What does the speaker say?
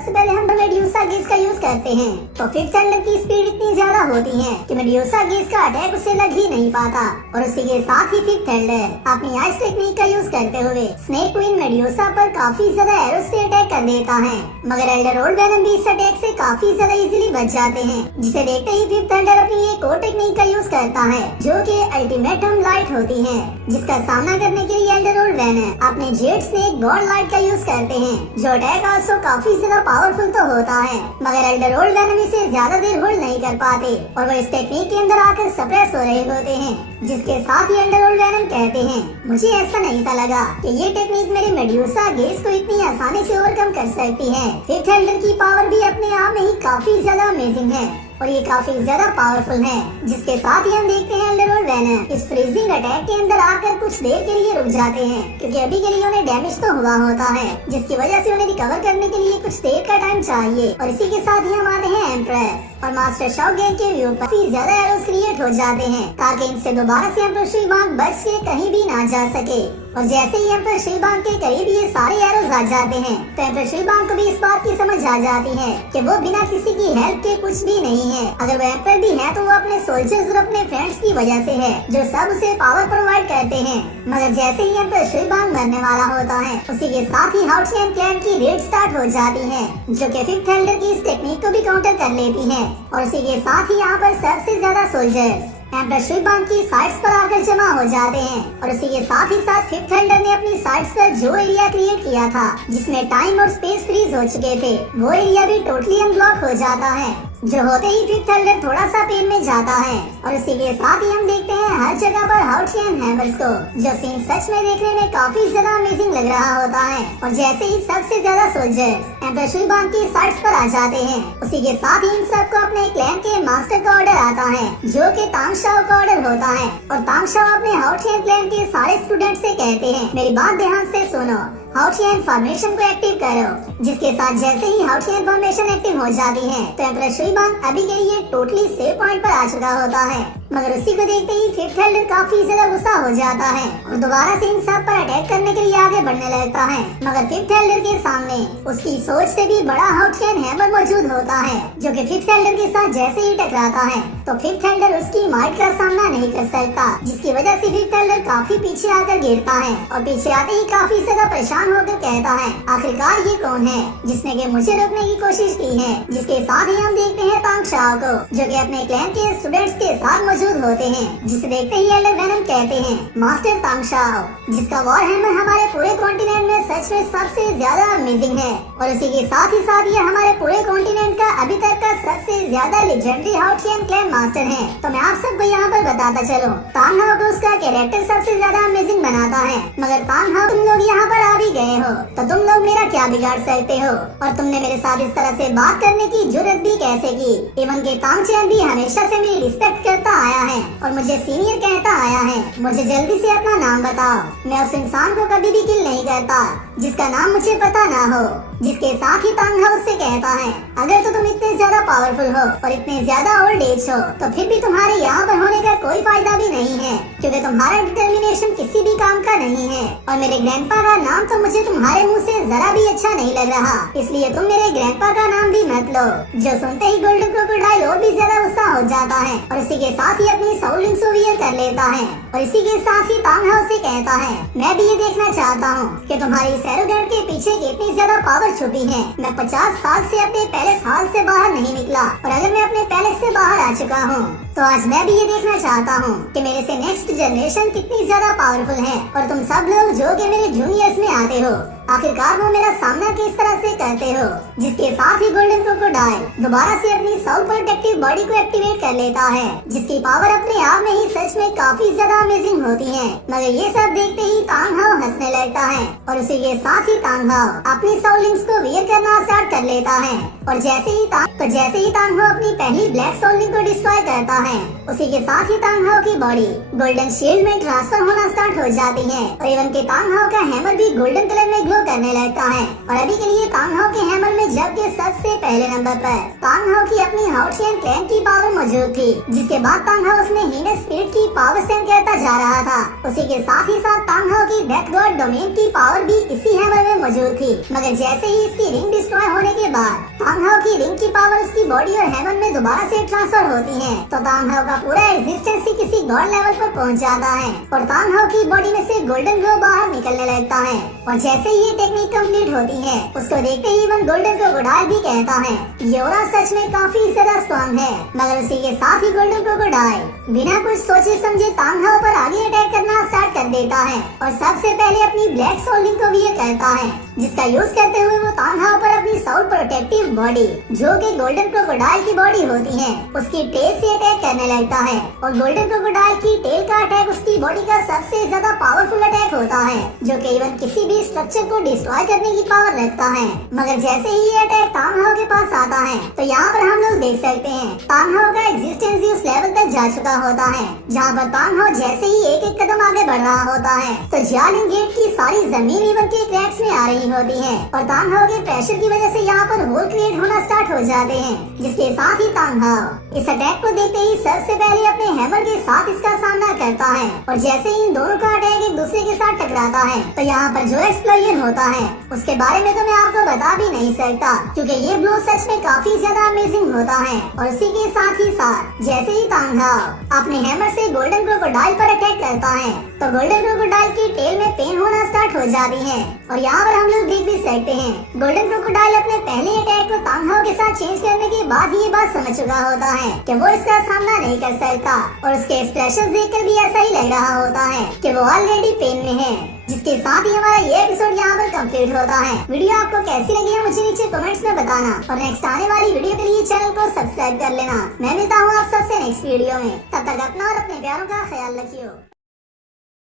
सबसे पहले हम मेड्यूसा गेज का यूज करते हैं तो फिफ्थ थंडर की स्पीड इतनी ज्यादा होती है कि मेड्यूसा गेज का अटैक उसे लग ही नहीं पाता और उसी के साथ ही फिफ्थ थंडर अपनी आइस टेक्निक का यूज करते हुए स्नेक क्वीन मेड्यूसा पर काफी ज्यादा एरो से अटैक कर देता है, मगर एल्डरवर्ल्ड वेनम भी इस अटैक से काफी ज्यादा इजीली बच जाते हैं, जिसे देखते ही फिफ्थ थंडर अपनी एक और टेक्निक का यूज करता है जो कि अल्टीमेटम लाइट होती है, जिसका सामना करने के लिए एल्डरवर्ल्ड वेनम अपने जेट स्नेक गॉड लाइट का यूज करते हैं, जो अटैक आल्सो काफी ज्यादा पावरफुल तो होता है, मगर एल्डरवर्ल्ड वेनम इसे ज्यादा देर होल्ड नहीं कर पाते और वो इस टेक्निक के अंदर आकर सप्रेस हो रहे होते हैं, जिसके साथ ही एल्डरवर्ल्ड वेनम कहते हैं मुझे ऐसा नहीं था लगा कि ये टेक्निक मेरी मेड्यूसा गेज को इतनी आसानी से ओवरकम कर सकती है। फिफ्थ थंडर की पावर भी अपने आप में ही काफी ज्यादा अमेजिंग है और ये काफी ज्यादा पावरफुल है, जिसके साथ ही हम देखते हैं एल्डरवर्ल्ड वेनम इस फ्रीजिंग अटैक के अंदर आकर कुछ देर के लिए रुक जाते हैं, क्योंकि अभी के लिए उन्हें डैमेज तो हुआ होता है, जिसकी वजह से उन्हें रिकवर करने के लिए कुछ देर का टाइम चाहिए। और इसी के साथ ही हम आते हैं एम्परर और मास्टर शाओ गैंग के व्यू पर काफी ज्यादा एरोस क्रिएट हो जाते हैं ताकि इनसे दोबारा से एम्परर शीबांग बच के कहीं भी ना जा सके। और जैसे ही एम्परर शीबांग के करीब ये सारे एरोस आ जाते हैं तो एम्परर शीबांग को भी इस बात की समझ आ जाती है कि वो बिना किसी की हेल्प के कुछ भी नहीं है, अगर वो एम्परर भी है तो वो अपने सोल्जर्स और अपने फ्रेंड्स की वजह से है जो सब उसे पावर प्रोवाइड करते हैं। मगर जैसे ही एम्परर शीबांग मरने वाला होता है उसी के साथ ही हाउचियन क्लैन की रेड स्टार्ट हो जाती है, जो कि फिफ्थ थंडर की इस टेक्निक को भी काउंटर कर लेती है और उसी के साथ ही यहाँ पर सबसे ज्यादा सोल्जर्स एम्परर शीबांग की साइड्स पर आकर जमा हो जाते हैं और उसी के साथ ही साथ फिफ्थ थंडर ने अपनी साइड्स पर जो एरिया क्रिएट किया था जिसमें टाइम और स्पेस फ्रीज हो चुके थे वो एरिया भी टोटली अनब्लॉक हो जाता है, जो होते ही फिफ्थ थंडर थोड़ा सा पेन में जाता है। और इसी के साथ ही हम देखते हैं हर जगह पर हाउचियन हैमर्स को, जो सीन सच में देखने में काफी ज्यादा अमेजिंग लग रहा होता है। और जैसे ही सबसे ज्यादा सोल्जर्स एम्परर शीबांग की साइड्स पर आ जाते हैं उसी के साथ ही इन सबको अपने क्लैन के मास्टर का ऑर्डर आता है जो कि तांग शाओ का ऑर्डर होता है और तांग शाओ अपने हाउचियन क्लैन के सारे स्टूडेंट से कहते हैं मेरी बात ध्यान से सुनो, हाउचियन फॉर्मेशन को एक्टिव करो, जिसके साथ जैसे ही हाउचियन फॉर्मेशन एक्टिव हो जाती है तो एम्परर शीबांग अभी के लिए टोटली सेफ पॉइंट पर आ चुका होता है, मगर उसी को देखते ही फिफ्थ थंडर काफी ज्यादा गुस्सा हो जाता है और दोबारा से इन सब पर अटैक करने के लिए आगे बढ़ने लगता है, मगर फिफ्थ थंडर के सामने उसकी सोच से भी बड़ा हाउचियन हैमर मौजूद होता है जो कि फिफ्थ थंडर के साथ जैसे ही टकराता है तो फिफ्थ थंडर उसकी माइट का सामना नहीं कर सकता, जिसकी वजह से फिफ्थ थंडर काफी पीछे आकर गिरता है और पीछे आते ही काफी ज्यादा परेशान होकर कहता है आखिरकार ये कौन है जिसने कि मुझे रोकने की कोशिश की है। जिसके साथ ही हम देखते हैं तांग शाओ को जो कि अपने क्लैन के स्टूडेंट्स के साथ मौजूद होते हैं, जिसे देखते ही एल्डर वेनम कहते हैं मास्टर तांग शाओ जिसका वॉर हैमर हमारे पूरे कॉन्टिनेंट में सच में सबसे ज्यादा अमेजिंग है और उसी के साथ ही ये हमारे पूरे कॉन्टिनेंट का अभी तक का सबसे ज्यादा लेजेंडरी हाउचियन क्लैन मास्टर है। तो मैं आप सबको यहाँ पर बताता चलूं तांग हाओ को उसका कैरेक्टर सबसे ज्यादा अमेजिंग बनाता है, मगर तांग हाओ तुम लोग यहाँ पर आ भी गए हो तो तुम लोग मेरा क्या बिगाड़ सकते हो और तुमने मेरे साथ इस तरह से बात करने की जुर्रत भी कैसे की। इवन के तांग चैन भी हमेशा से मेरी रिस्पेक्ट करता आया है और मुझे सीनियर कहता आया है, मुझे जल्दी से अपना नाम बताओ। मैं उस इंसान को कभी भी किल नहीं करता जिसका नाम मुझे पता ना हो। जिसके साथ ही तांग हाओ उससे कहता है अगर तो तुम इतने ज्यादा पावरफुल हो और इतने ज्यादा ओल्ड एज हो तो फिर भी तुम्हारे यहाँ पर होने का कोई फायदा भी नहीं है, क्योंकि तुम्हारा डिटर्मिनेशन किसी भी काम का नहीं है और मेरे ग्रैंडपा का नाम तो मुझे तुम्हारे मुंह से जरा भी अच्छा नहीं लग रहा, इसलिए तुम मेरे ग्रैंडपा का नाम भी मत लो। जो सुनते ही गोल्डन क्रोकोडाइल और भी ज्यादा गुस्सा हो जाता है और इसी के साथ ही अपनी सोल रिंग्स को वियर कर लेता है और इसी के साथ ही तांग हाओ से कहता है मैं भी ये देखना चाहता हूँ कि तुम्हारी इस एरोगेंट के पीछे कितनी ज्यादा पावर छुपी है। मैं 50 साल से अपने पैलेस हॉल से बाहर नहीं निकला और अगर मैं अपने पैलेस से बाहर आ चुका हूँ तो आज मैं भी ये देखना चाहता हूँ कि मेरे से नेक्स्ट जनरेशन कितनी ज्यादा पावरफुल है और तुम सब लोग जो कि मेरे जूनियर्स में आते हो आखिरकार वो मेरा सामना किस तरह से करते हो। जिसके साथ ही गोल्डन क्रोकोडाइल दोबारा से अपनी सोल प्रोटेक्टिव बॉडी को एक्टिवेट कर लेता है जिसकी पावर अपने आप में ही सच में काफी ज्यादा अमेजिंग होती है, मगर ये सब देखते ही तांग हाओ हंसने लगता है और उसी के साथ ही तांग हाओ अपनी सोल रिंग्स को वियर करना स्टार्ट कर लेता है और जैसे ही तांग हाओ अपनी पहली ब्लैक सोल रिंग को डिस्ट्रॉय करता है उसी के साथ ही तांग हाओ की बॉडी गोल्डन शील्ड में ट्रांसफर होना स्टार्ट हो जाती है और इवन के तांग हाओ का हैमर भी गोल्डन कलर में ग्लो करने लगता है और अभी के लिए तांग हाओ के हैमर में जबकि सबसे पहले नंबर पर तांग हाओ की अपनी हाउचियन क्लैन की पावर मौजूद थी, जिसके बाद तांग हाओ उसमें हीनस स्पिरिट की पावर सेंड करता जा रहा था। उसी के साथ ही साथ तांग हाओ की डेथ गॉड डोमेन की पावर भी इसी हैमर में मौजूद थी, मगर जैसे ही इसकी रिंग डिस्ट्रॉय होने के बार तांगहाओ की रिंग की पावर उसकी बॉडी और हेवन में दोबारा से ट्रांसफर होती है तो तांगहाओ का पूरा एग्जिस्टेंस ही किसी गॉड लेवल पर पहुंच जाता है और तांगहाओ की बॉडी में से गोल्डन ग्लो बाहर निकलने लगता है। और जैसे ही ये टेक्निक कंप्लीट होती है उसको देखते ही इवन गोल्डन क्रोकोडाइल भी कहता है ये ओरा सच में काफी ज्यादा स्ट्रॉन्ग है। मगर उसी के साथ ही गोल्डन क्रोकोडाइल बिना कुछ सोचे समझे तांगहाओ पर आगे अटैक करना स्टार्ट कर देता है और सबसे पहले अपनी ब्लैक सोल लिंक को भी ये करता है जिसका यूज करते हुए वो तांगहाओ पर अपनी सोल प्रोटेक्टिव बॉडी जो कि गोल्डन क्रोकोडाइल की बॉडी होती है उसकी टेल से अटैक करने लगता है और गोल्डन क्रोकोडाइल की टेल का अटैक उसकी बॉडी का सबसे ज्यादा पावरफुल अटैक होता है जो कि इवन किसी भी स्ट्रक्चर को डिस्ट्रॉय करने की पावर रखता है। मगर जैसे ही ये अटैक तांगहाओ के पास आता है तो यहाँ पर हम लोग देख सकते हैं तांगहाओ का एग्जिस्टेंस उस लेवल तक जा चुका होता है जहाँ पर तांगहाओ जैसे ही एक एक कदम आगे बढ़ रहा होता है तो जियालिंग गेट की सारी जमीन इवन के क्रैक्स में आ रही होती है और तांगहाओ के प्रेशर की वजह से यहाँ पर होल क्रिएट होना स्टार्ट हो जाते हैं जिसके साथ ही तांगहाओ इस अटैक को देखते ही सबसे पहले अपने हैमर के साथ इसका सामना करता है और जैसे ही इन दोनों का अटैक एक दूसरे के साथ टकराता है तो यहाँ पर जो एक्सप्लोजन होता है उसके बारे में तो मैं आपको बता भी नहीं सकता क्योंकि ये ब्लो सच में काफी ज्यादा अमेजिंग होता है। और उसी के साथ ही साथ जैसे ही तांगहाओ अपने हैमर से गोल्डन क्रोकोडाइल पर अटैक करता है तो गोल्डन क्रोकोडाइल की टेल में पेन होना स्टार्ट हो जाती है और यहाँ पर हम लोग देख भी सकते हैं गोल्डन क्रोकोडाइल अपने पहले अटैक को तांगहाओ के साथ चेंज करने के बाद ही ये बात समझ चुका होता है कि वो इसका सामना नहीं कर सकता और उसके एक्सप्रेशन देखकर भी ऐसा ही लग रहा होता है कि वो ऑलरेडी पेन में है। जिसके साथ ही हमारा ये एपिसोड यहाँ पर कंप्लीट होता है। वीडियो आपको कैसी लगी है मुझे नीचे कमेंट्स में बताना और नेक्स्ट आने वाली वीडियो के लिए चैनल को सब्सक्राइब कर लेना। मैं मिलता हूँ आप सबसे नेक्स्ट वीडियो में, तब तक अपना और अपने प्यारों का ख्याल रखियो।